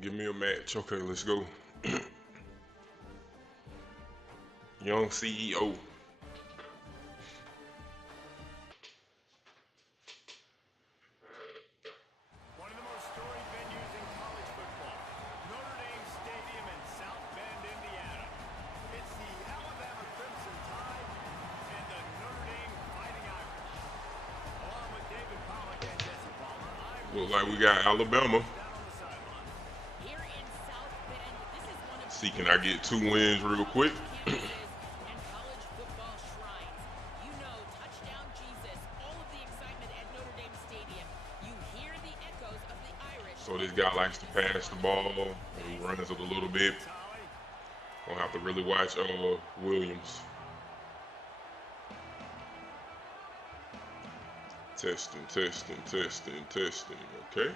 Give me a match. Okay, let's go. Young CEO. One of the most storied venues in college football, Notre Dame Stadium in South Bend, Indiana. It's the Alabama Crimson Tide and the Notre Dame Fighting Irish. Along with David Pollock and Jesse Palmer, Look like we got Alabama. down on the sideline. Here in South Bend, this is one of See, can I get 2 wins real quick? campuses and college football shrines. You know, touchdown Jesus, all of the excitement at Notre Dame Stadium. You hear the echoes of the Irish. So this guy likes to pass the ball. He runs it a little bit. Gonna have to really watch Williams. Testing. Okay.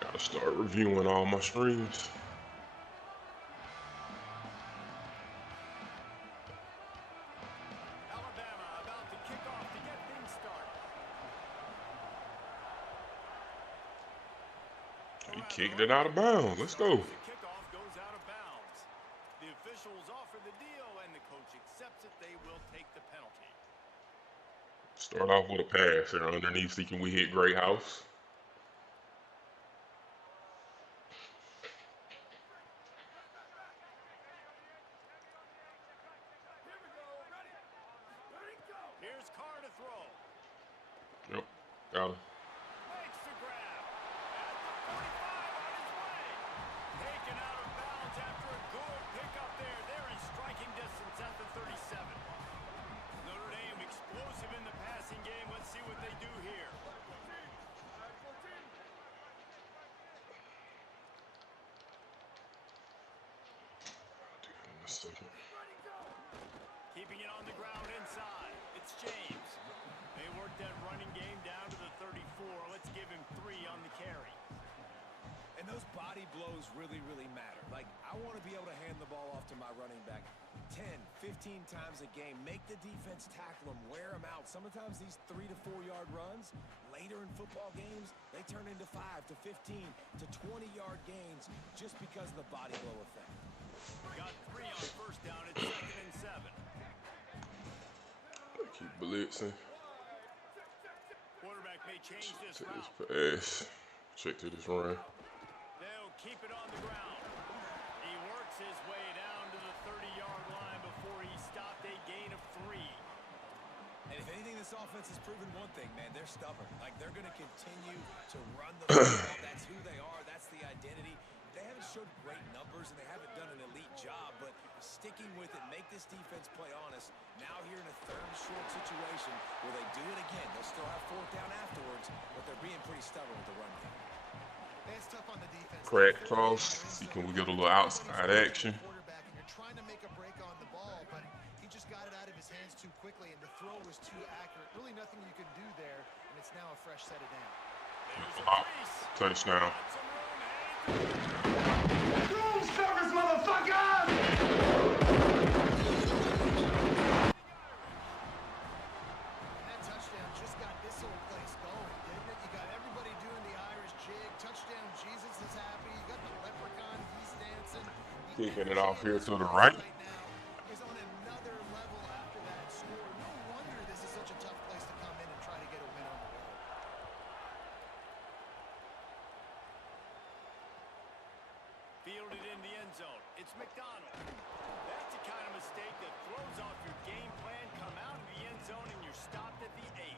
Gotta start reviewing all my streams. Alabama about to kick off to get things started. He kicked it out of bounds. Let's go. The kickoff goes out of bounds. The officials offer the deal, and the coach accepts it. They will take the penalty. Start off with a pass here underneath. See, can we hit Great House? Here's Carr to throw. Yep, got him. Makes the grab. At the 45 on his way. Taken out of bounds after a good pickup there. They're in striking distance at the 37. Notre Dame explosive in the passing game. Let's see what they do here. In a second. Keeping it on the ground inside. It's James. They worked that running game down to the 34. Let's give him 3 on the carry. And those body blows really matter. Like, I want to be able to hand the ball off to my running back 10, 15 times a game. Make the defense tackle them, wear them out. Sometimes these 3 to 4 yard runs, later in football games, they turn into 5 to 15 to 20 yard gains just because of the body blow effect. Got 3 on first down. It's 2nd and 7. Keep blitzing. Quarterback may change this To this route. pass. Check to this run. They'll keep it on the ground. He works his way down to the 30-yard line before he stopped, a gain of 3. And if anything, this offense has proven one thing, man. They're stubborn. Like, they're going to continue to run the football. That's who they are. That's the identity. They haven't showed great numbers, and they haven't done an elite job, but sticking with it, make this defense play honest. Now here in a 3rd and short situation where they do it again. They'll still have 4th down afterwards, but they're being pretty stubborn with the run game. It's tough on the defense. Crack toss. See, can we get a little outside action? Quarterback, and you're trying to make a break on the ball, but he just got it out of his hands too quickly, and the throw was too accurate. Really nothing you could do there, and it's now a fresh set of down. Touchdown. Room service, motherfucker! That touchdown just got this whole place going, didn't it? You got everybody doing the Irish jig. Touchdown, Jesus is happy. You got the leprechaun, he's dancing. Kicking it off here to the right. Is on another level after that score. No wonder this is such a tough place to come in and try to get a win on the road. Fielded in the end zone. It's McDonald. That's the kind of mistake that throws off your game plan. Come out of the end zone and you're stopped at the 8.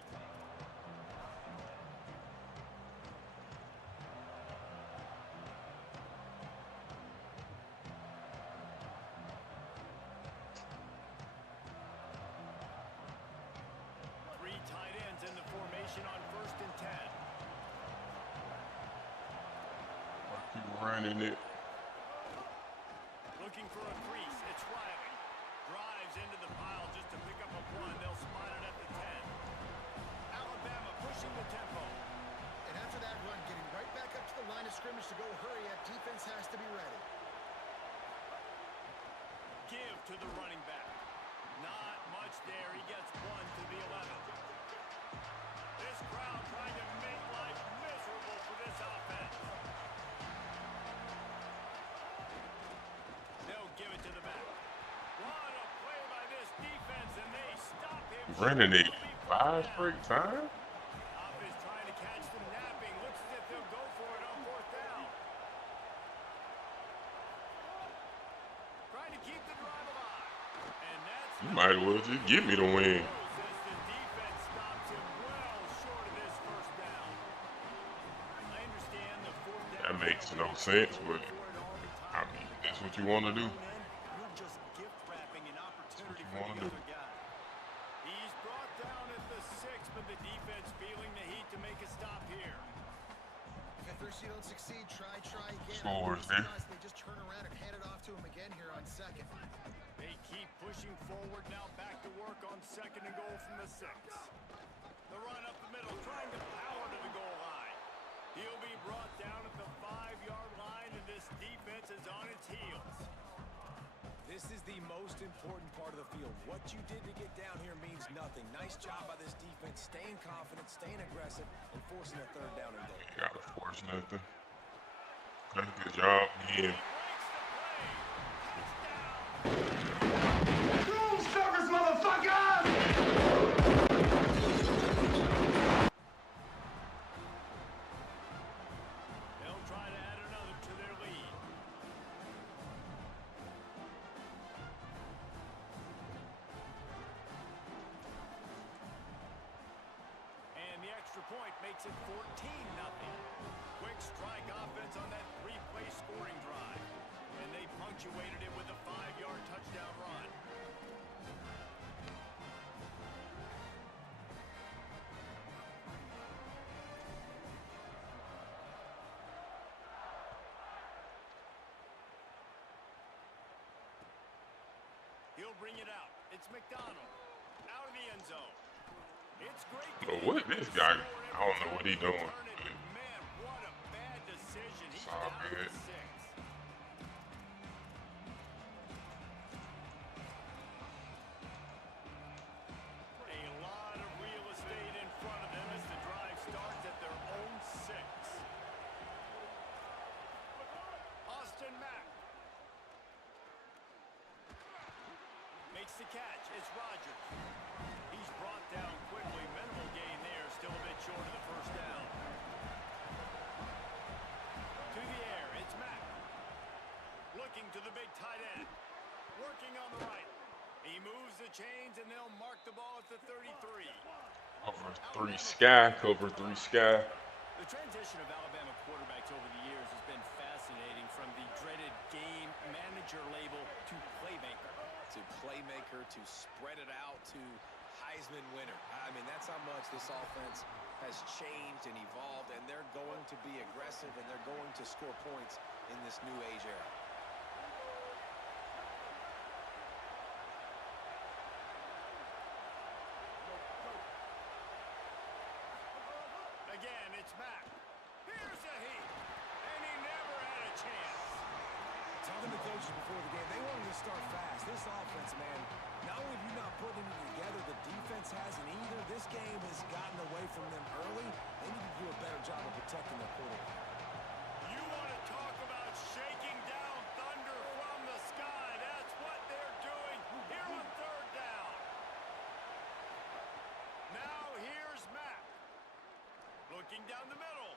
Three tight ends in the formation on 1st and 10. Keep running it. Looking for a crease. It's Riley. Drives into the pile just to pick up a 1. They'll spot it at the 10. Alabama pushing the tempo. And after that run, getting right back up to the line of scrimmage to go hurry up, defense has to be ready. Give to the running back. Not much there. He gets 1 to the 11. This crowd trying to make life miserable for this this offense. They'll give it to the back. What a play by this defense, and they stop him. Running it 5 straight times. Offense trying to catch them napping. Looks as if they'll go for it on 4th down. Trying to keep the drive alive. And that's You might as well just give me the win. as the defense stops him well short of this 1st down. I understand the 4th down. That makes no sense, but I mean, that's what you want to do. You're just gift wrapping an opportunity you for wanna the do. other guy. He's brought down at the 6, but the defense feeling the heat to make a stop here. If at first you don't succeed, try again. Scores I'm there. surprised they just turn around and hand it off to him again here on 2nd. They keep pushing forward now, back to work on 2nd and goal from the 6. The run up the middle, trying to power to the goal line. He'll be brought down at the 5-yard line, and this defense is on its heels. This is the most important part of the field. What you did to get down here means nothing. Nice job by this defense, staying confident, staying aggressive, and forcing a 3rd down and goal. You gotta force nothing. Okay, good job. Yeah. They'll try to add another to their lead. And the extra point makes it 14-0. Quick strike offense on that 3-play scoring drive. And they punctuated it with a 5-yard touchdown run. He'll bring it out. It's McDonald. Out of the end zone. It's great. But what this guy, I don't know what he doing. Man, what a bad decision. He's all down good. to 6. A lot of real estate in front of them as the drive starts at their own 6. Austin Mack makes the catch. It's Rodgers. He's brought down quickly. Minimal gain there. Still a bit short of the 1st down. To the air. It's Mack. Looking to the big tight end. Working on the right. He moves the chains, and they'll mark the ball at the 33. Cover 3 sky, cover 3 sky. The transition of Alabama quarterbacks over the years has been fascinating, from the dreaded game manager label to playmaker. To playmaker, to spread it out, to Heisman winner. I mean, that's how much this offense has changed and evolved, and they're going to be aggressive, and they're going to score points in this new age era. Again, it's Mack. Here's a heat, and he never had a chance. Talking to coaches before the game, they wanted to start fast. This offense, man, not only have you not put anything together, the defense hasn't either. This game has gotten away from them early. They need to do a better job of protecting their quarterback. You want to talk about shaking down thunder from the sky. That's what they're doing here on 3rd down. Now here's Mack. Looking down the middle.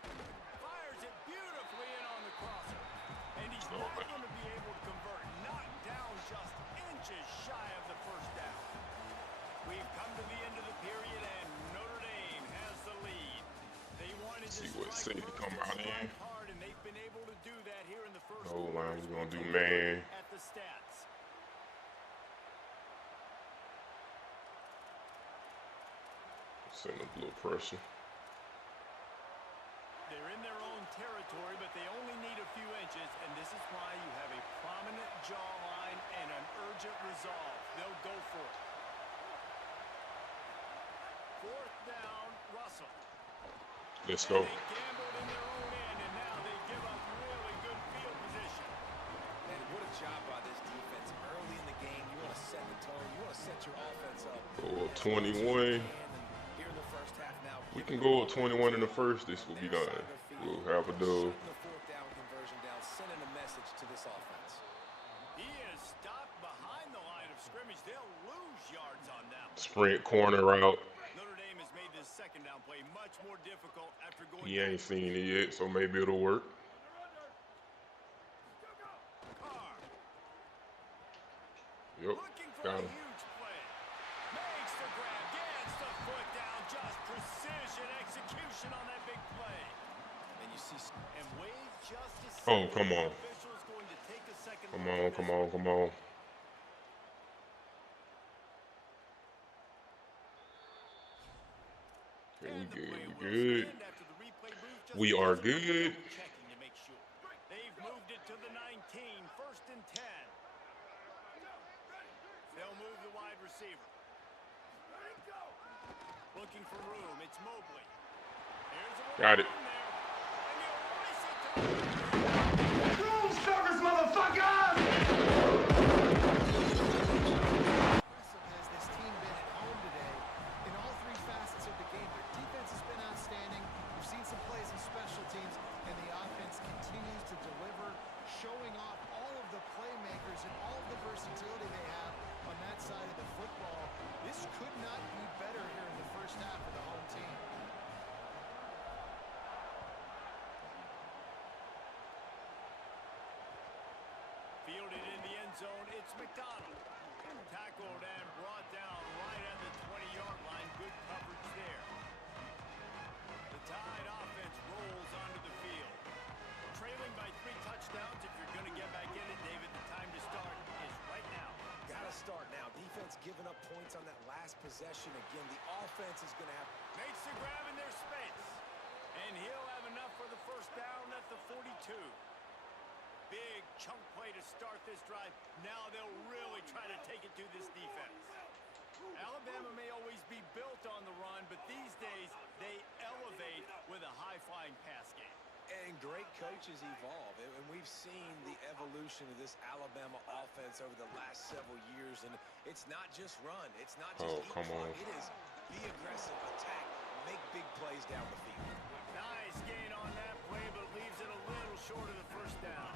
Fires it beautifully in on the crosser. And he's not going to be able to convert. Knocked down just inches shy of the 1st down. We've come to the end of the period, and Notre Dame has the lead. They wanted to See what strike city first come and out in. strike hard, and they've been able to do that here in the 1st Goal quarter. line, we're gonna do Take a man. look at the stats. Send a little pressure. They're in their own territory, but they only need a few inches, and this is why you have a prominent jawline and an urgent resolve. They'll go for it. 4th down, Russell. Let's go. They gambled in their own end, and now they give up really good field position. And what a job by this defense. Early in the game, you want to set the tone. You want to set your offense up. Go up 21. Here in the 1st half now. We can go up 21 in the 1st. This will be done. We'll have a dub. Shutting the fourth down conversion down, sending a message to this offense. He is stopped behind the line of scrimmage. They'll lose yards on that one. Sprint corner route. Notre Dame has made this second down play much more difficult after going. He ain't seen it yet, so maybe it'll work. Carr. Yep, Looking for got a him. huge play. Makes the grab, gets the foot down, just precision execution on that big play. And you see, And wait just a second. Oh, come on. The official's going to take a second Come look on, at come this on, one. come on. Okay, And we the good, play we will good. stand after the replay move just We are doesn't look good. double checking to make sure. They've moved it to the 19, first and 10. They'll move the wide receiver. Looking for room, it's Mobley. Here's a Got it. room there. And you race it to Room service, motherfucker! Impressive has this team been at home today in all three facets of the game. Their defense has been outstanding. We've seen some plays in special teams, and the offense continues to deliver, showing off all of the playmakers and all of the versatility they have on that side of the football. This could not be better here in the first half of the home team. Fielded in the end zone, it's McDonald. Tackled and brought down right at the 20-yard line. Good coverage there. The Tide offense rolls onto the field. Trailing by 3 touchdowns. If you're going to get back in it, David, the time to start is right now. gotta start now. Defense giving up points on that last possession. Again, the offense is gonna have. Makes the grab in their space. And he'll have enough for the first down at the 42. Big chunk play to start this drive. Now they'll really try to take it to this defense. Alabama may always be built on the run, but these days they elevate with a high-flying pass game. And great coaches evolve, and we've seen the evolution of this Alabama offense over the last several years, and it's not just run, it's not just eat come clock. on. It is be aggressive, attack, make big plays down the field. Nice gain on that play, but leaves it a little short of the first down.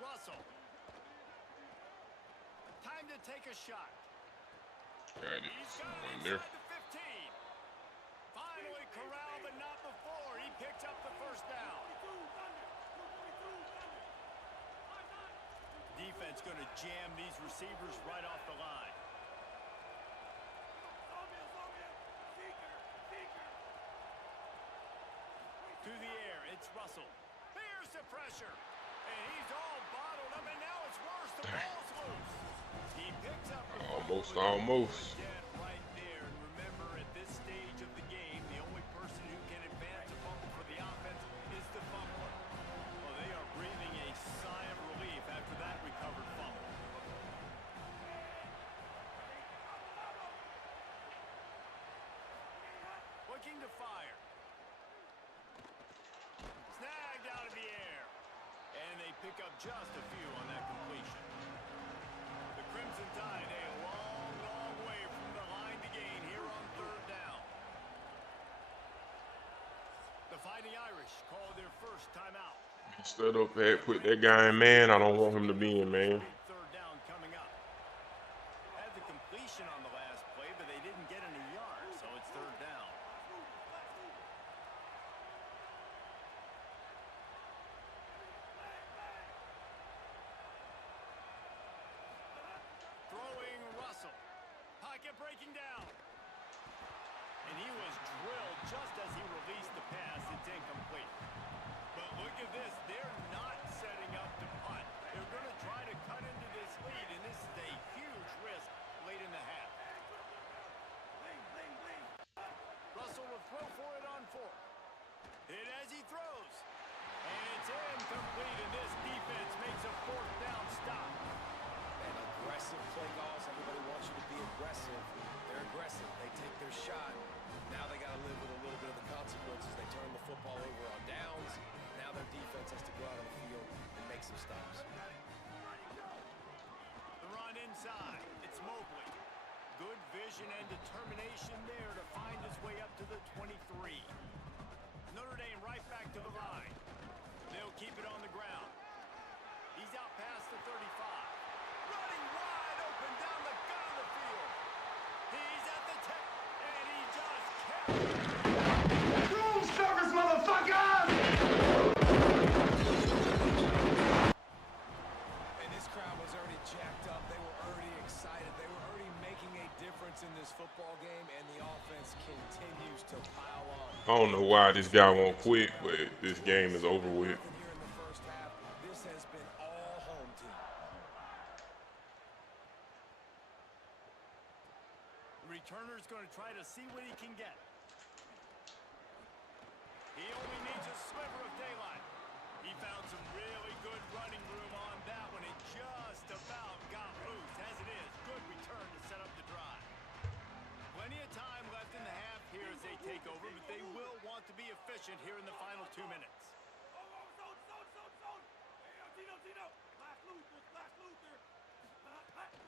Russell. Time to take a shot. Got it. He's got Someone it in there. inside the 15. Finally corralled, but not before. He picks up the first down. Defense going to jam these receivers right off the line. To the air, it's Russell. Here's the pressure. And he's all bottled up, and now it's worse. The ball's loose. He picks up the Almost. dead right there. And remember, at this stage of the game, the only person who can advance a fumble for the offense is the fumbler. Well, they are breathing a sigh of relief after that recovered fumble. Looking to fire. Snagged out of the air. And they pick up just a few on that completion. The Crimson Tide a long, long way from the line to gain here on third down. The Fighting Irish call their first timeout. Instead of put that guy in man, I don't want him to be in man. Third down coming up. Had the completion on the last play, but they didn't get any yards, so it's third down. Throwing Russell. Pocket breaking down. And he was drilled just as he released the pass. It's incomplete. But look at this. They're not setting up to punt. They're going to try to cut into this lead, and this is a huge risk late in the half. Russell will throw for it on fourth. Hit as he throws. And it's incomplete, and this defense makes a fourth down stop. And aggressive play calls. Everybody wants you to be aggressive. They're aggressive. They take their shot. Now they got to live with a little bit of the consequences. They turn the football over on downs. Now their defense vision and determination there to find his way up to the 23. Notre Dame right back to the line. They'll keep it on the ground. He's out past the 35. Running wide open down the gut of the field. He's at the 10, and he just kept it. Room service, motherfuckers! And this crowd was already jacked up. They were already excited. They were already making a difference in this football game, and the offense continues to pile on. I don't know why this guy won't quit, but this game is over with. Here in the first half, this has been all home team. Returner's going to try to see what he can get. He only needs a sliver of daylight. He found some really good running room on that one and just about got loose. As it is, good return to set up the drive. Plenty of time left in the half here as they take over, but they will want to be efficient here in the final 2 minutes.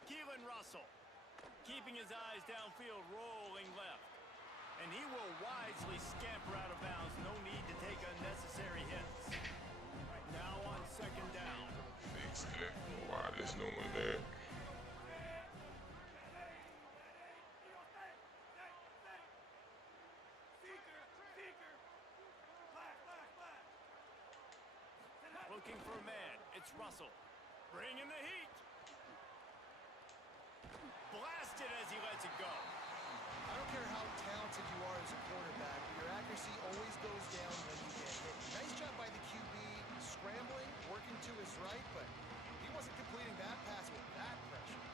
Keelan Russell, keeping his eyes downfield, rolling left. And he will wisely scamper out of bounds. No need to take unnecessary hits. Now on second down. Fix that. Why this no one there? Looking for a man. It's Russell. Bringing the heat. Blasted as he lets it go. I don't care how talented you are as a quarterback, but your accuracy always goes down when you get hit. Nice job by the QB, scrambling, working to his right, but he wasn't completing that pass with that pressure.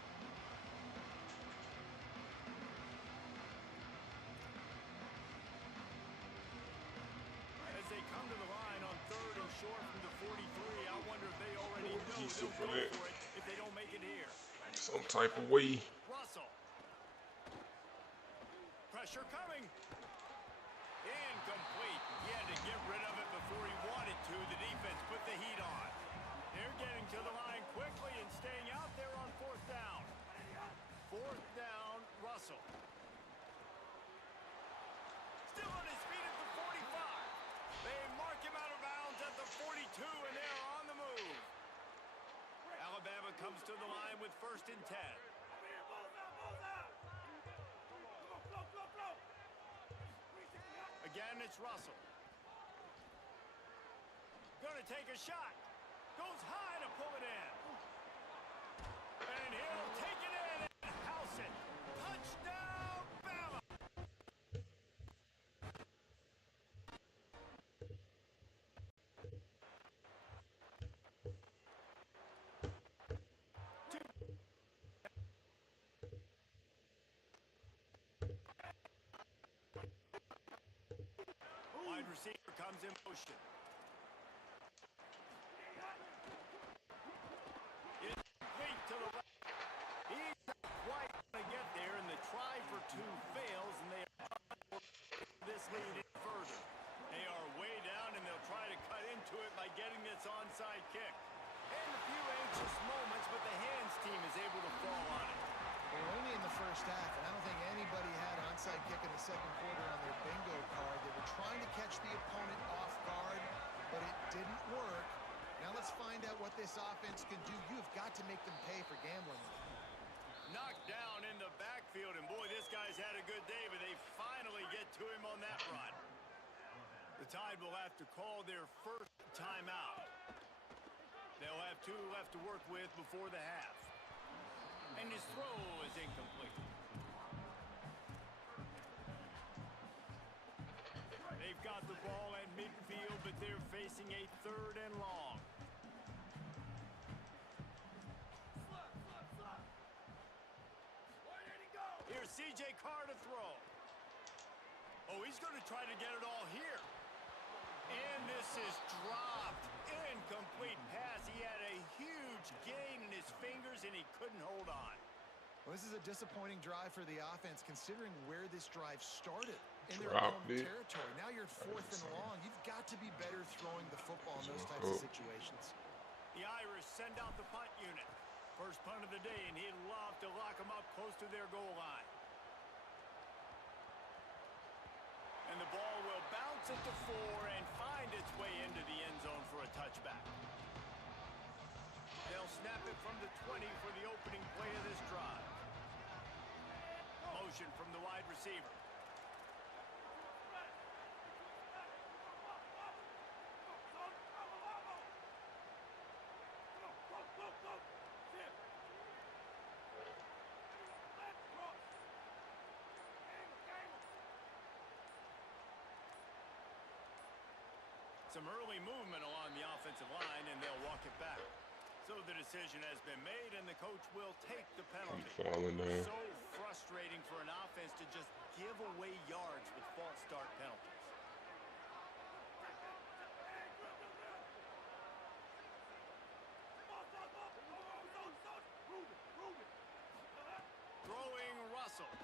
As they come to the line on third and short from the 43, I wonder if they already know Pizza they'll for go that. for it if they don't make it here. Some type of way. Russell. Pressure coming. Incomplete. He had to get rid of it before he wanted to. The defense put the heat on. They're getting to the line quickly and staying out there on fourth down. Fourth down, Russell. Still on his feet at the 45. They mark him out of bounds at the 42, and they're on the move. Alabama comes to the line with first and 10. Again, it's Russell. Gonna take a shot. Goes high to pull it in. And he'll take it in and house it. Touchdown, Bama! Wide receiver comes in motion. It's complete to the left. He's not quite going to get there, and the try for two fails, and they are this lead in further. They are way down, and they'll try to cut into it by getting this onside kick. And a few anxious moments, but the hands team is able to fall on it. We're only in the first half, and I don't think anybody had onside kick in the second quarter on their bingo card. They were trying to catch the opponent off guard, but it didn't work. Now let's find out what this offense can do. You've got to make them pay for gambling. Knocked down in the backfield, and boy, this guy's had a good day, but they finally get to him on that run. The Tide will have to call their first timeout. They'll have 2 left to work with before the half. And his throw is incomplete. They've got the ball at midfield, but they're facing a third and long. Here's C.J. Carr to throw. Oh, he's going to try to get it all here. And this is dropped. Incomplete pass. He had a huge gain in his fingers, and he couldn't hold on. Well, this is a disappointing drive for the offense, considering where this drive started in their Dropped home it. territory. Now you're at 4th and long. You've got to be better throwing the football in those types of situations. The Irish send out the punt unit. First punt of the day, and he'd love to lock them up close to their goal line. And the ball will bounce at the 4 and find its way into the end zone for a touchback. They'll snap it from the 20 for the opening play of this drive. Motion from the wide receiver. Some early movement along the offensive line, and they'll walk it back. So the decision has been made, and the coach will take the penalty. Falling down. So frustrating for an offense to just give away yards with false start penalties. Throwing Russell.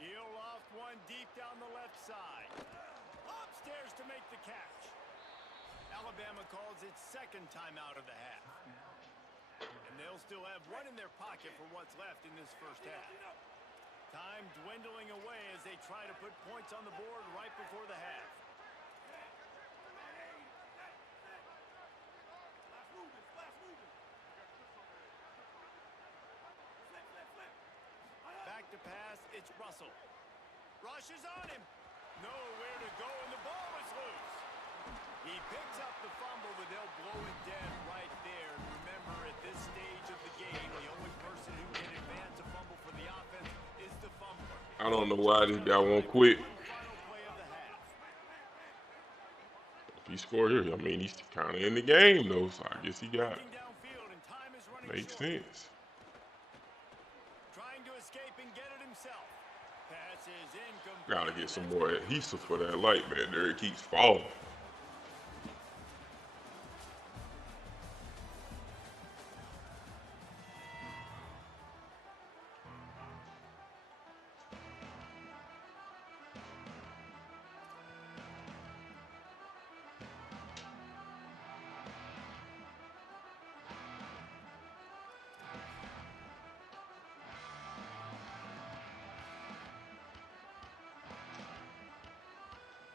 He'll loft one deep down the left side. Upstairs to make the catch. Alabama calls its second timeout of the half. And they'll still have one in their pocket for what's left in this first half. Time dwindling away as they try to put points on the board right before the half. Back to pass, it's Russell. Rush is on him. Nowhere to go, and the ball is loose. He picks up the fumble, but they'll blow it dead right there. Remember, at this stage of the game, the only person who can advance a fumble for the offense is the fumbler. I don't know why this guy won't quit. Final play of the half. If he scored here, I mean, he's kind of in the game, though, so I guess he got it. Looking downfield, and time is running Makes short. sense. Trying to escape and get it himself. Pass is incomplete. Gotta get some more adhesive for that light, man. There it keeps falling.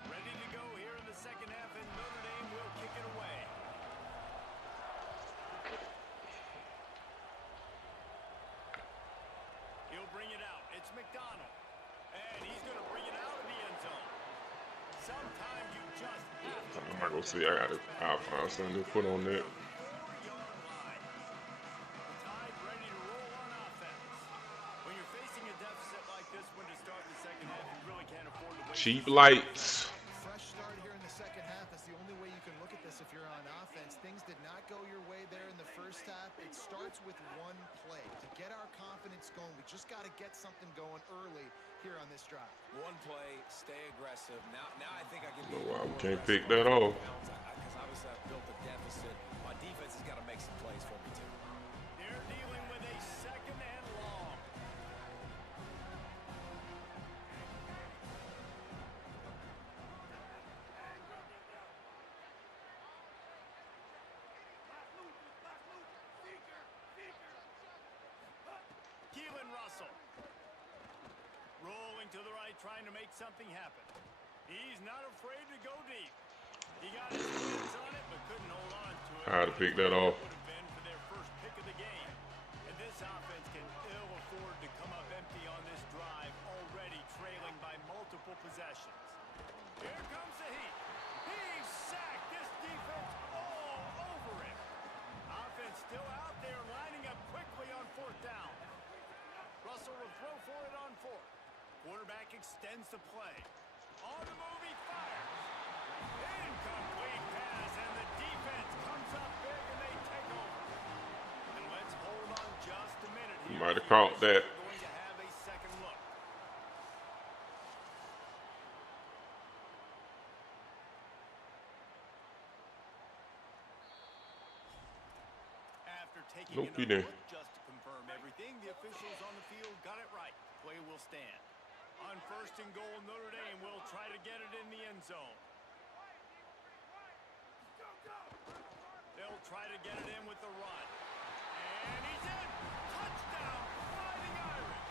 Ready to go here in the second half, and Notre Dame will kick it away. He'll bring it out. It's McDonald. And he's going to bring it out of the end zone. Sometimes you just have to. I'm not gonna see. I'll find something to put on that. 4-yard line. The Tide ready to roll on offense. When you're facing a deficit like this one to start the second half, you really can't afford to waste. Cheap lights. Fresh start here in the second half. That's the only way you can look at this if you're on offense. Things did not go your way there in the first half. It starts with one play. To get our confidence going, we just got to get something going early here on this drive. One play, stay aggressive. Now I think I can No, be I more can't aggressive pick that on off. Because obviously I've built a deficit. My defense has got to make some plays for me too. They're dealing with a second and long. Keelan Russell. Rolling to the right, trying to make something happen. He's not afraid to go deep. He got his hands on it, but couldn't hold on to it. I had to pick that off. Would have been for their first pick of the game. And this offense can ill afford to come up empty on this drive, already trailing by multiple possessions. Here comes the heat. He's sacked. This defense all over him. Offense still out there, lining up quickly on fourth down. Russell will throw for it on fourth. Quarterback extends the play. On the move, he fires. Incomplete pass, and the defense comes up big, and they take over. And let's hold on just a minute here. You might have caught that. We're going to have a second look. After taking Nope, he another didn't. look just to confirm everything, the officials on the field got it right. Play will stand. On first and goal, Notre Dame will try to get it in the end zone. They'll try to get it in with the run. And he's in! Touchdown, Fighting Irish!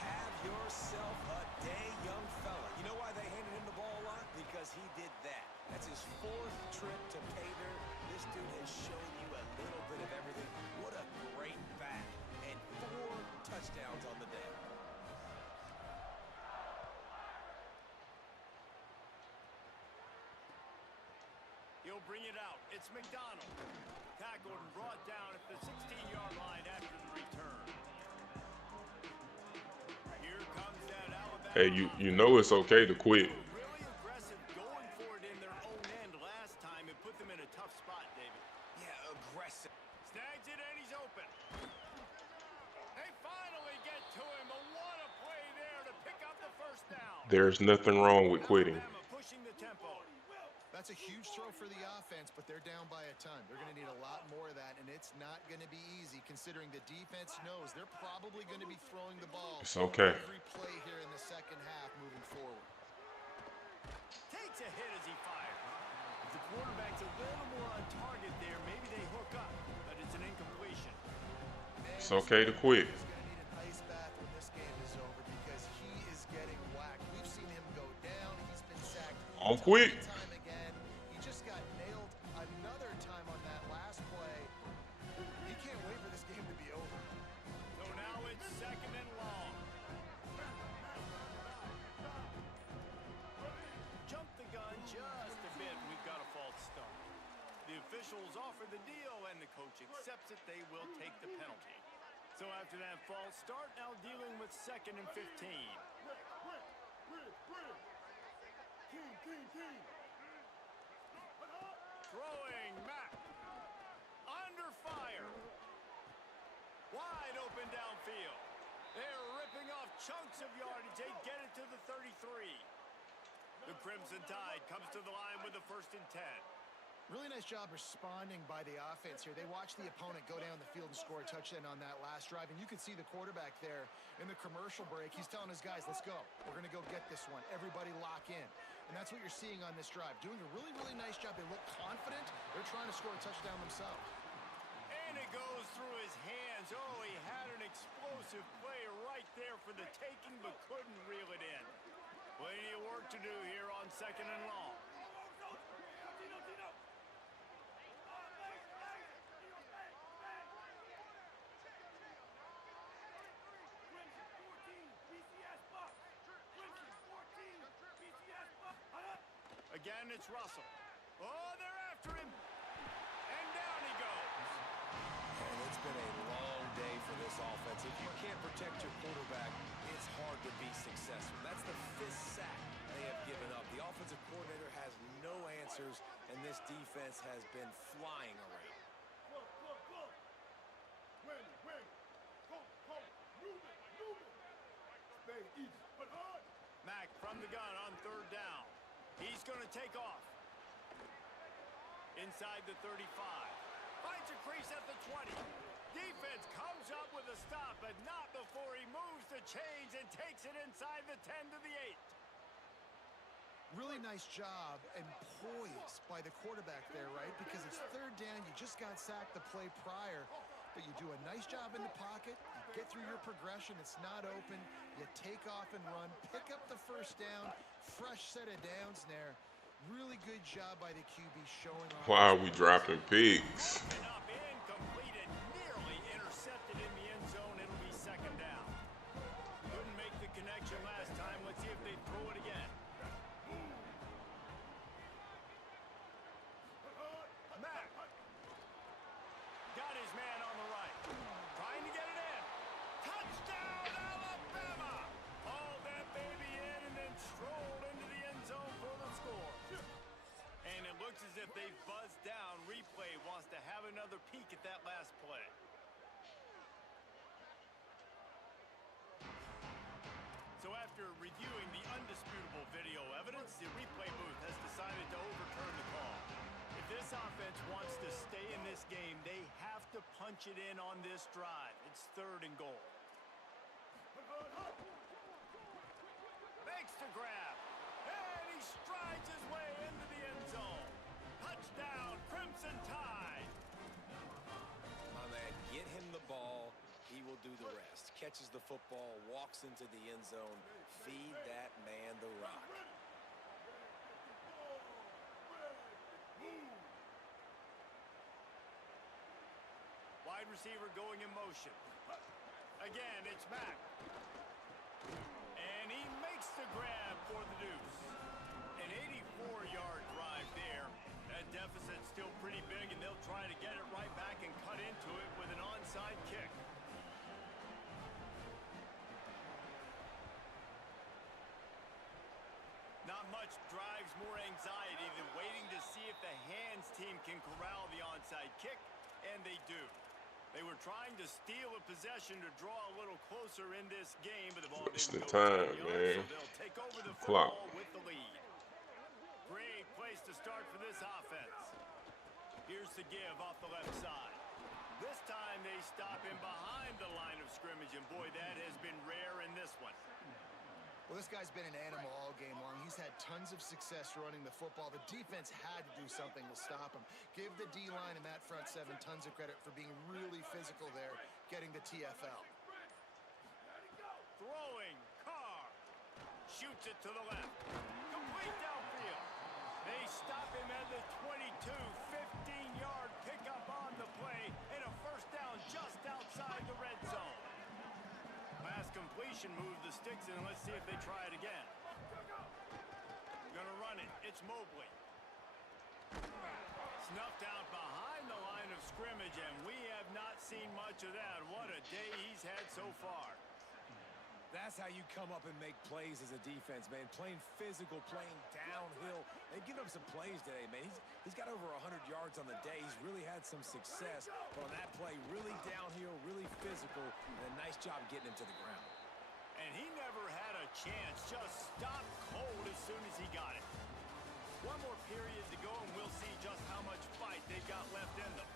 Have your yourself a day, young fella. You know why they handed him the ball a lot? Because he did that. That's his 4th trip to pay dirt. This dude has shown you a little bit of everything. What a great back. And 4 touchdowns on the day. He'll bring it out. It's McDonald. Tackled and brought down at the 16-yard line after the return. Here comes that Alabama. Hey, you know it's okay to quit. Really aggressive going for it in their own end last time and put them in a tough spot, David. Yeah, aggressive. Snags it and he's open. They finally get to him, but what a play there to pick up the first down. There's nothing wrong with quitting. Alabama pushing the tempo. That's a huge throw for the offense, but they're down by a ton. They're going to need a lot more of that, and it's not going to be easy considering the defense knows they're probably going to be throwing the ball It's okay. every play here in the second half moving forward. Takes a hit as he fires. If the quarterback's a little more on target there, maybe they hook up, but it's an incompletion. It's okay to quit. He's going to need an ice bath when this game is over because he is getting whacked. We've seen him go down. He's been sacked I'll quit. time again. He just got nailed another time on that last play. He can't wait for this game to be over. So now it's 2nd and long. Jump the gun just a bit. We've got a false start. The officials offer the deal, and the coach accepts it. They will take the penalty. So after that false start, now dealing with 2nd and 15. Throwing Mack. Under fire. Wide open downfield. They're ripping off chunks of yardage. They get it to the 33. The Crimson Tide comes to the line with the 1st and 10. Really nice job responding by the offense here. They watched the opponent go down the field and score a touchdown on that last drive, and you could see the quarterback there in the commercial break. He's telling his guys, let's go. We're going to go get this one. Everybody lock in. And that's what you're seeing on this drive. Doing a really, really nice job. They look confident. They're trying to score a touchdown themselves. And it goes through his hands. Oh, he had an explosive play right there for the taking, but couldn't reel it in. Plenty of work to do here on 2nd and long. Again, it's Russell. Oh, they're after him. And down he goes. And it's been a long day for this offense. If you can't protect your quarterback, it's hard to be successful. That's the 5th sack they have given up. The offensive coordinator has no answers, and this defense has been flying around. Mack from the gun on 3rd down. He's going to take off. Inside the 35. Finds a crease at the 20. Defense comes up with a stop, but not before he moves the chains and takes it inside the 10 to the 8. Really nice job and poise by the quarterback there, right? Because it's 3rd down. You just got sacked the play prior, but you do a nice job in the pocket. You get through your progression. It's not open. You take off and run. Pick up the 1st down. Fresh set of downs there. Really good job by the QB showing off. Why are we dropping pigs? Open up, incompleted, nearly intercepted in the end zone. It'll be 2nd down. Couldn't make the connection last time. Let's see if they throw it again. Mack. Got his man on the right. Trying to get it in. Touchdown, Alabama! Hauled that baby in and then strolled into the end zone for the score. And it looks as if they've buzzed down. Replay wants to have another peek at that last play. So after reviewing the undisputable video evidence, the replay booth has decided to overturn the call. If this offense wants to stay in this game, they have to punch it in on this drive. It's 3rd and goal. Makes the grab. And he strides his way into the end zone. Touchdown, Crimson Tide. My man, get him the ball. He will do the rest. Catch catches the football, walks into the end zone. Feed that man the rock. Wide receiver going in motion. Again, it's Mack. And he makes the grab for the deuce. An 84-yard drive there. That deficit's still pretty big, and they'll try to get it right back and cut into it with an onside kick. Not much drives more anxiety than waiting to see if the hands team can corral the onside kick, and they do. They were trying to steal a possession to draw a little closer in this game, but the ball It's didn't the go time, 10 yards, man. so they'll take over the Clock. football with the lead. Great place to start for this offense. Here's the give off the left side. This time they stop him behind the line of scrimmage, and boy, that has been rare in this one. Well, this guy's been an animal all game long. He's had tons of success running the football. The defense had to do something to stop him. Give the D-line and that front seven tons of credit for being really physical there, getting the TFL. Throwing, Carr. Shoots it to the left. Complete downfield. They stop him at the 22, 15-yard pickup on the play, and a first down just outside the red zone. Last completion moved the sticks in, and let's see if they try it again. Gonna run it. It's Mobley. Snuffed out behind the line of scrimmage, and we have not seen much of that. What a day he's had so far. That's how you come up and make plays as a defense, man. Playing physical, playing downhill. They've given up some plays today, man. He's got over 100 yards on the day. He's really had some success. But on that play, really downhill, really physical, and a nice job getting him to the ground. And he never had a chance. Just stopped cold as soon as he got it. One more period to go, and we'll see just how much fight they've got left in them.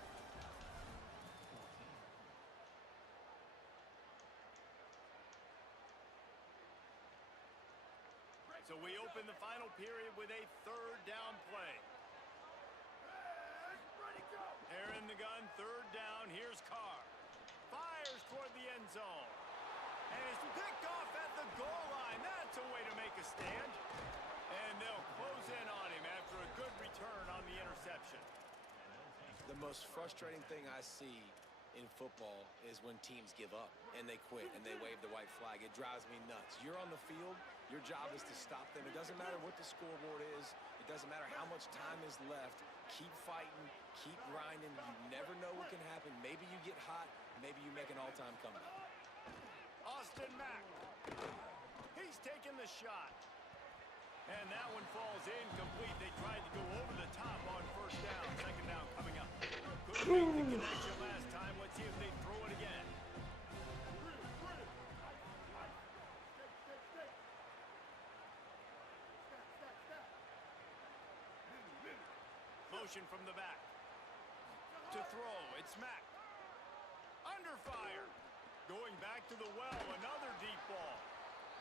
So we open the final period with a third down play. They're in the gun, third down. Here's Carr. Fires toward the end zone. And it's picked off at the goal line. That's a way to make a stand. And they'll close in on him after a good return on the interception. The most frustrating thing I see in football is when teams give up and they quit and they wave the white flag. It drives me nuts. You're on the field. Your job is to stop them. It doesn't matter what the scoreboard is. It doesn't matter how much time is left. Keep fighting. Keep grinding. You never know what can happen. Maybe you get hot. Maybe you make an all-time comeback. Austin Mack. He's taking the shot. And that one falls incomplete. They tried to go over the top on first down. Second down coming up. Couldn't make the connection last time. Let's see if they throw it again. Motion from the back. To throw, it's Mack. Under fire. Going back to the well, another deep ball.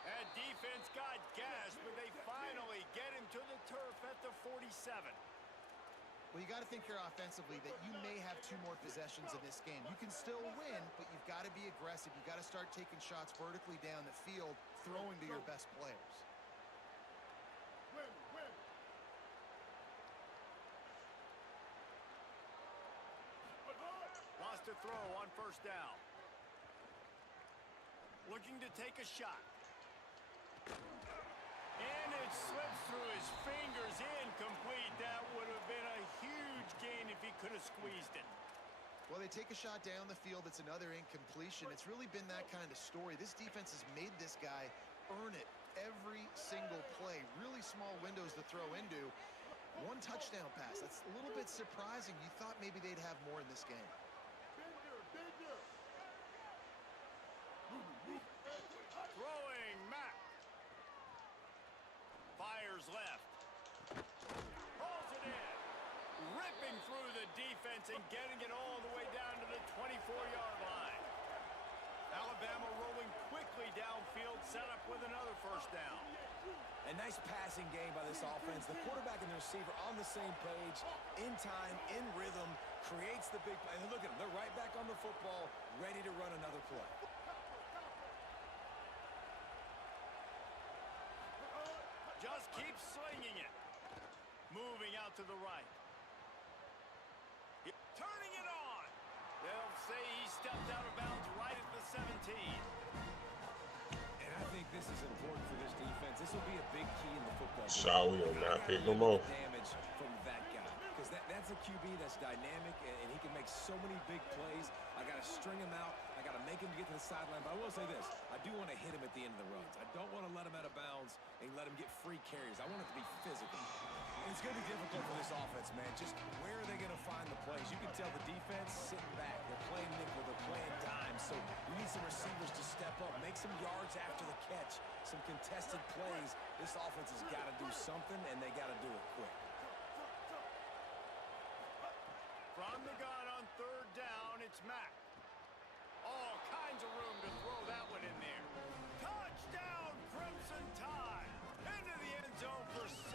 That defense got gashed, but they finally get him to the turf at the 47. Well, you got to think here offensively that you may have two more possessions in this game. You can still win, but you've got to be aggressive. You've got to start taking shots vertically down the field, throwing to your best players. Lost a throw on first down. Looking to take a shot. And it slips through his fingers, incomplete. That would have been a huge gain if he could have squeezed it. Well, they take a shot down the field. It's another incompletion. It's really been that kind of story. This defense has made this guy earn it every single play. Really small windows to throw into. One touchdown pass. That's a little bit surprising. You thought maybe they'd have more in this game. Throwing, Mack. Fires left. Pulls it in. Ripping through the defense and getting it all the way down to the 24-yard line. Alabama rolling quickly downfield, set up with another first down. A nice passing game by this offense. The quarterback and the receiver on the same page, in time, in rhythm, creates the big play. And look at them. They're right back on the football, ready to run another play. keeps slinging it. Moving out to the right. Turning it on. They'll say he stepped out of bounds right at the 17. And I think this is important for this defense. This will be a big key in the football game. Shaw, we are not picking him limit off. the damage from that guy, because that's a QB that's dynamic, and he can make so many big plays. I got to string him out. I got to make him get to the sideline. But I will say this. I do want to hit him at the end of the runs. I don't want to let him out of bounds and let him get free carries. I want it to be physical. And it's going to be difficult for this offense, man. Just where are they going to find the plays? You can tell the defense sitting back. They're playing nickel. They're playing dime. So you need some receivers to step up, make some yards after the catch, some contested plays. This offense has got to do something, and they got to do it quick. From the gun on third down, it's Mack. All kinds of room to throw that one in there. Touchdown, Crimson Tide. Into the end zone for 6.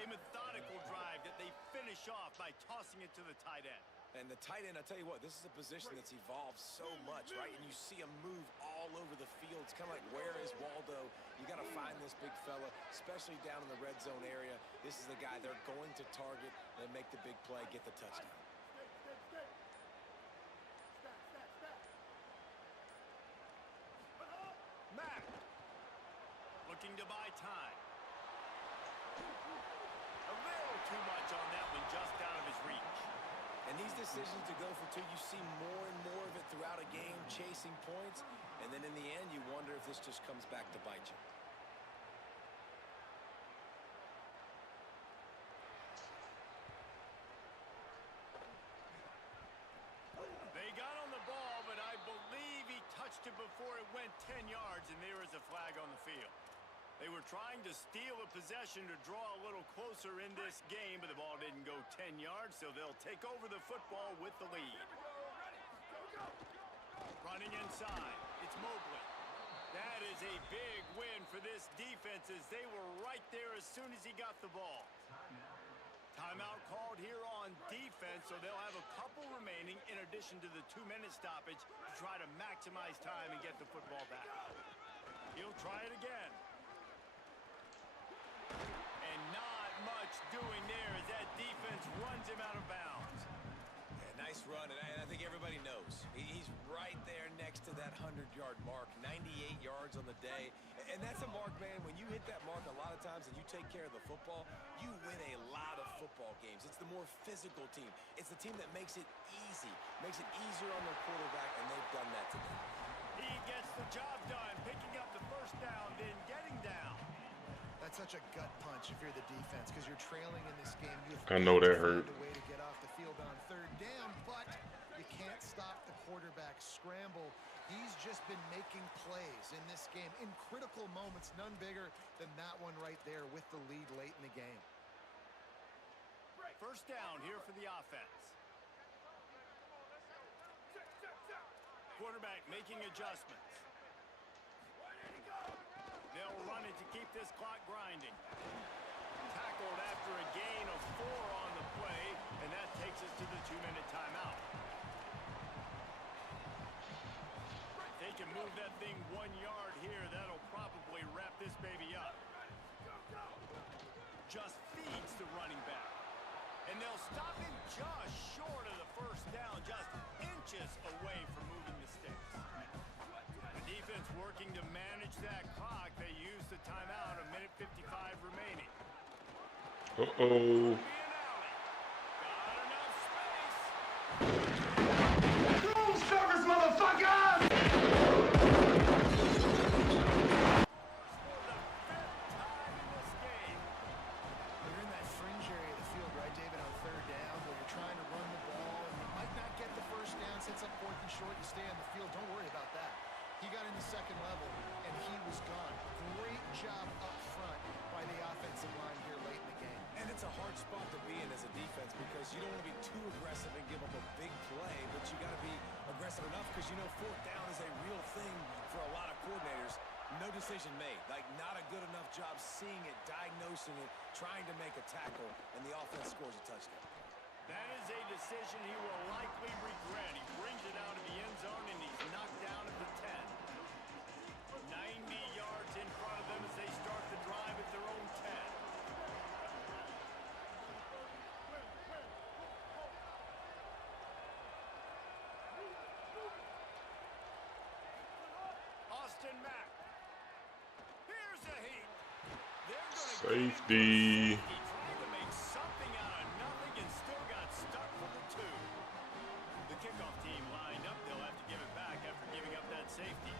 A methodical drive that they finish off by tossing it to the tight end. And the tight end, I tell you what, this is a position that's evolved so much, right? And you see him move all over the field. It's kind of like, where is Waldo? You got to find this big fella, especially down in the red zone area. This is the guy they're going to target and make the big play, get the touchdown. Mack looking to buy time. A little too much on that one, just out of his reach. And these decisions to go for 2, you see more and more of it throughout a game, chasing points. And then in the end, you wonder if this just comes back to bite you. They got on the ball, but I believe he touched it before it went 10 yards, and there is a flag on the field. They were trying to steal a possession to draw a little closer in this game, but the ball didn't go 10 yards, so they'll take over the football with the lead. Running inside, it's Mobley. That is a big win for this defense, as they were right there as soon as he got the ball. Timeout called here on defense, so they'll have a couple remaining in addition to the 2-minute stoppage to try to maximize time and get the football back. He'll try it again. And not much doing there as that defense runs him out of bounds. Yeah, nice run, and I think everybody knows. He's right there next to that 100-yard mark, 98 yards on the day. And that's a mark, man, when you hit that mark a lot of times and you take care of the football, you win a lot of football games. It's the more physical team. It's the team that makes it easy, makes it easier on their quarterback, and they've done that today. He gets the job done, picking up the first down, then getting down. That's such a gut punch if you're the defense, because you're trailing in this game. I know that hurt. A way to get off the field on third down, but you can't stop the quarterback scramble. He's just been making plays in this game in critical moments, none bigger than that one right there with the lead late in the game. First down here for the offense. Quarterback making adjustments. They'll run it to keep this clock grinding. Tackled after a gain of 4 on the play, and that takes us to the 2-minute timeout. If they can move that thing 1 yard here, that'll probably wrap this baby up. Just feeds the running back. And they'll stop him just short of the first down, just inches away from moving the sticks. The defense working to manage that clock. They use the timeout, 1:55 remaining. Uh-oh. Got enough space. Room service, motherfucker! For the 5th time in this game. You're in that fringe area of the field, right, David, on third down, where you're trying to run the ball, and you might not get the first down, sets up 4th and short, you stay on the field. Don't worry about that. He got into second level, and he was gone. Great job up front by the offensive line here late in the game. And it's a hard spot to be in as a defense, because you don't want to be too aggressive and give up a big play, but you got to be aggressive enough, because you know 4th down is a real thing for a lot of coordinators. No decision made. Like, not a good enough job seeing it, diagnosing it, trying to make a tackle, and the offense scores a touchdown. That is a decision he will likely regret. He brings it out of the end zone, and he's knocked down at the 10. 90 yards in front of them as they start the drive Safety. He tried to make something out of nothing and still got stuck for the 2. The kickoff team lined up. They'll have to give it back after giving up that safety.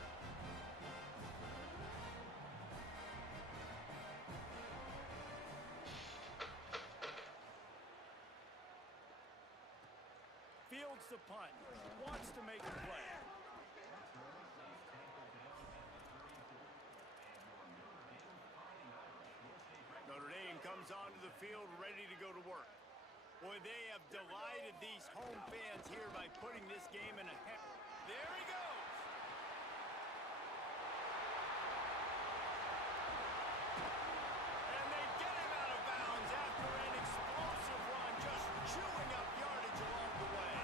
Fields the punt. Wants to make a play. Notre Dame comes onto the field ready to go to work. Boy, they have delighted these home fans here by putting this game in a There he goes! And they get him out of bounds after an explosive run, just chewing up yardage along the way.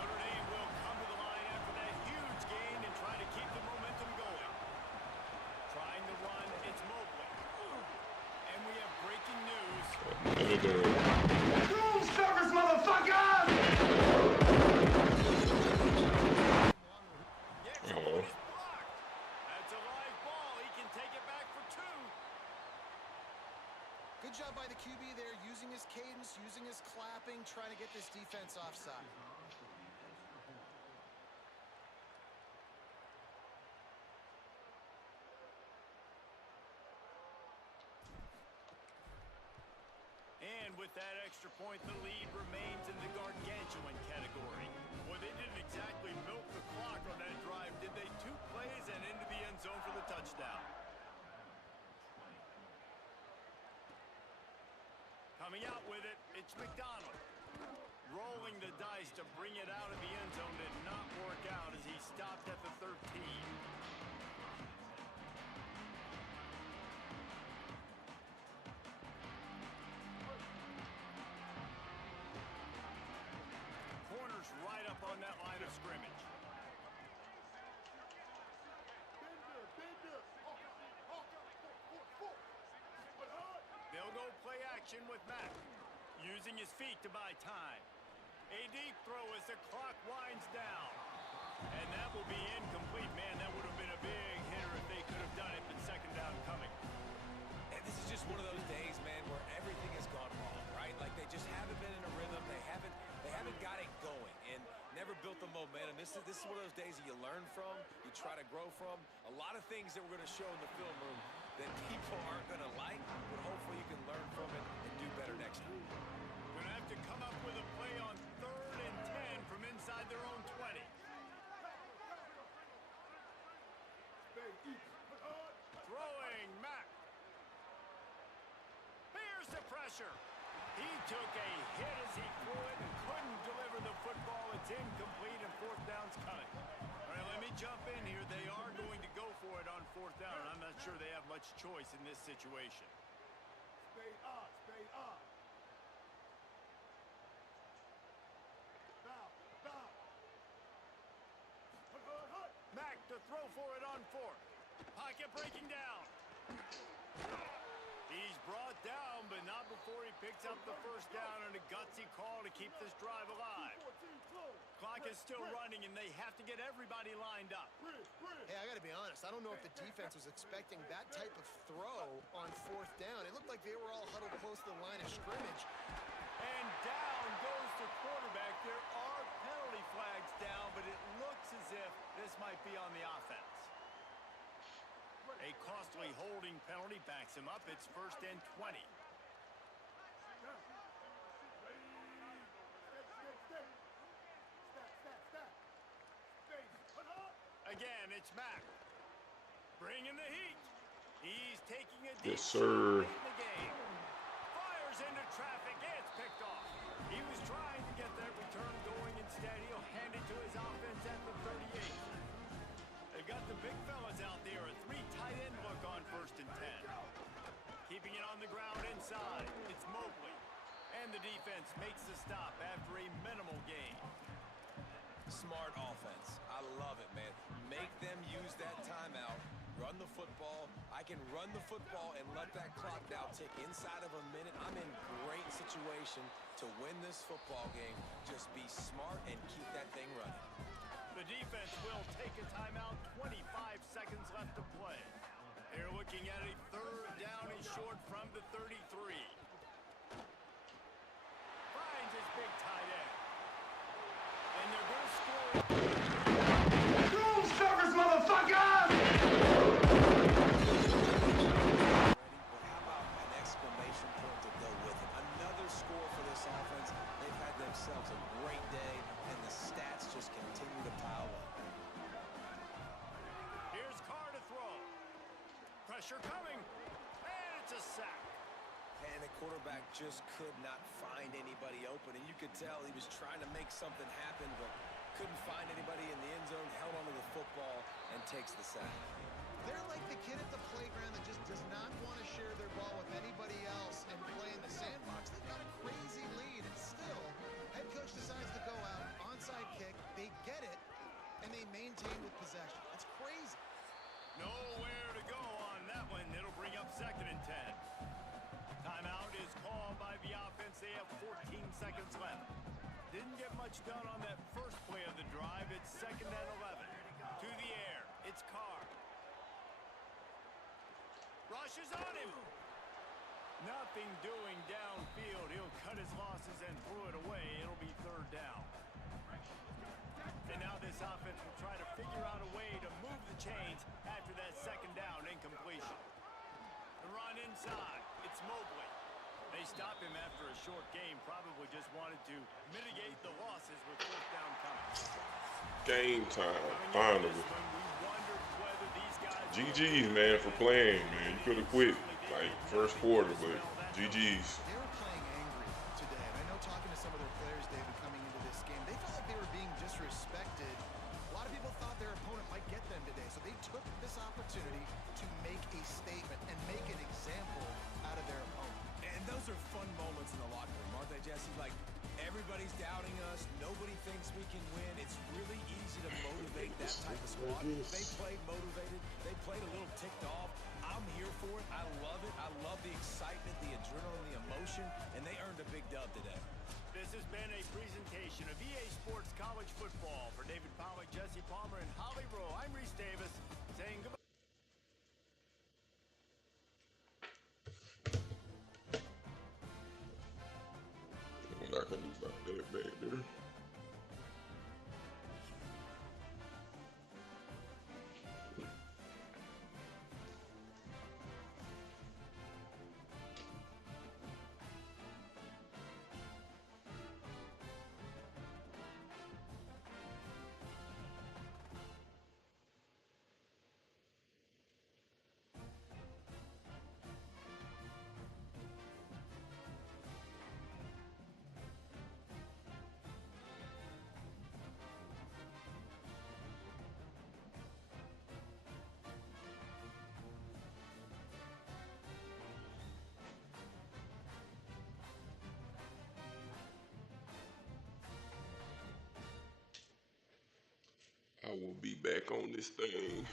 Notre Dame will come to the line after that huge gain and try to keep the momentum going. Trying to run, it's Mobley. And we have breaking news. Room service, motherfucker! The extra point is blocked. That's a live ball. He can take it back for 2. Good job by the QB there, using his cadence, using his clapping, trying to get this defense offside. And with that extra point, the lead remains in the gargantuan category. Well, they didn't exactly milk the clock on that drive, did they? 2 plays and into the end zone for the touchdown. Coming out with it, it's McDonald. Rolling the dice to bring it out of the end zone did not work out as he stopped at the 13. Corners right up on that line of scrimmage. They'll go play action with Mack, using his feet to buy time. A deep throw as the clock winds down. And that will be incomplete. Man, that would have been a big hitter if they could have done it, but second down coming. And this is just one of those days, man, where everything has gone wrong, right? Like they just haven't been in a rhythm. They haven't got it going and never built the momentum. This is one of those days that you learn from, you try to grow from. A lot of things that we're going to show in the film room that people aren't going to like, but hopefully you can learn from it and do better next time. Going to have to come up with a play on 3rd and 10 from inside their own 20. Throwing Mack. Here's the pressure. He took a hit as he threw it and couldn't deliver the football. It's incomplete and 4th down's coming. All right, let me jump in here. They are going to go for it on 4th down, and I'm not sure they have much choice in this situation. Spade up, spade up. Down. Mack to throw for it on 4th. Pocket breaking down. He's brought down, but not before he picks up the 1st down and a gutsy call to keep this drive alive. Clock is still running, and they have to get everybody lined up. Hey, I got to be honest. I don't know if the defense was expecting that type of throw on 4th down. It looked like they were all huddled close to the line of scrimmage. And down goes the quarterback. There are penalty flags down, but it looks as if this might be on the offense. A costly holding penalty backs him up. It's 1st and 20. Again, it's Mack. Bringing the heat. He's taking a deep shot late in the game. Fires into traffic. It's picked off. He was trying to get that return going. Instead, he'll hand it to his offense at the 38. They've got the big fellas out there. A 3 tight end look on 1st and 10. Keeping it on the ground inside. It's Mobley. And the defense makes the stop after a minimal gain. Smart offense. I love it, man. Make them use that timeout. Run the football. I can run the football and let that clock now tick inside of a minute. I'm in great situation to win this football game. Just be smart and keep that thing running. The defense will take a timeout. 25 seconds left to play. They're looking at a third down and short from the 33. Finds his big tight end. And they're going to score. Room service, motherfucker! But how about an exclamation point to go with it? Another score for this offense. They've had themselves a great day, and the stats just continue to pile up. Here's Carr to throw. Pressure coming. And it's a sack. And the quarterback just could not find anybody open, and you could tell he was trying to make something happen, but couldn't find anybody in the end zone, held onto the football, and takes the sack. They're like the kid at the playground that just does not want to share their ball with anybody else and play in the sandbox. They've got a crazy lead, and still, head coach decides to go out, onside kick, they get it, and they maintain with possession. That's crazy. Nowhere to go on that one. It'll bring up 2nd and 10. Timeout is called by the offense. They have 14 seconds left. Didn't get much done on that first play of the drive. It's 2nd and 11. To the air. It's Carr. Rushes on him. Nothing doing downfield. He'll cut his losses and throw it away. It'll be 3rd down. And now this offense will try to figure out a way to move the chains after that 2nd down incompletion. The run inside. It's Mobley. They stop him after a short game. Probably just wanted to mitigate the losses with 4th down coming. Game time, Coming finally. into this one, we wondered whether these guys GG's, man, for playing, man. You could have quit, like, first quarter, but GG's. They were playing angry today, and I know talking to some of their players, David, coming into this game, they felt like they were being disrespected. A lot of people thought their opponent might get them today, so they took this opportunity to make a statement and make an example out of their opponent. And those are fun moments in the locker room, aren't they, Jesse? Like, everybody's doubting us. Nobody thinks we can win. It's really easy to motivate that type of squad. They played motivated. They played a little ticked off. I'm here for it. I love it. I love the excitement, the adrenaline, the emotion, and they earned a big dub today. This has been a presentation of EA Sports College Football. For David Pollack, Jesse Palmer, and Holly Rowe, I'm Reese Davis saying goodbye. What I can do about that back there. I will be back on this thing.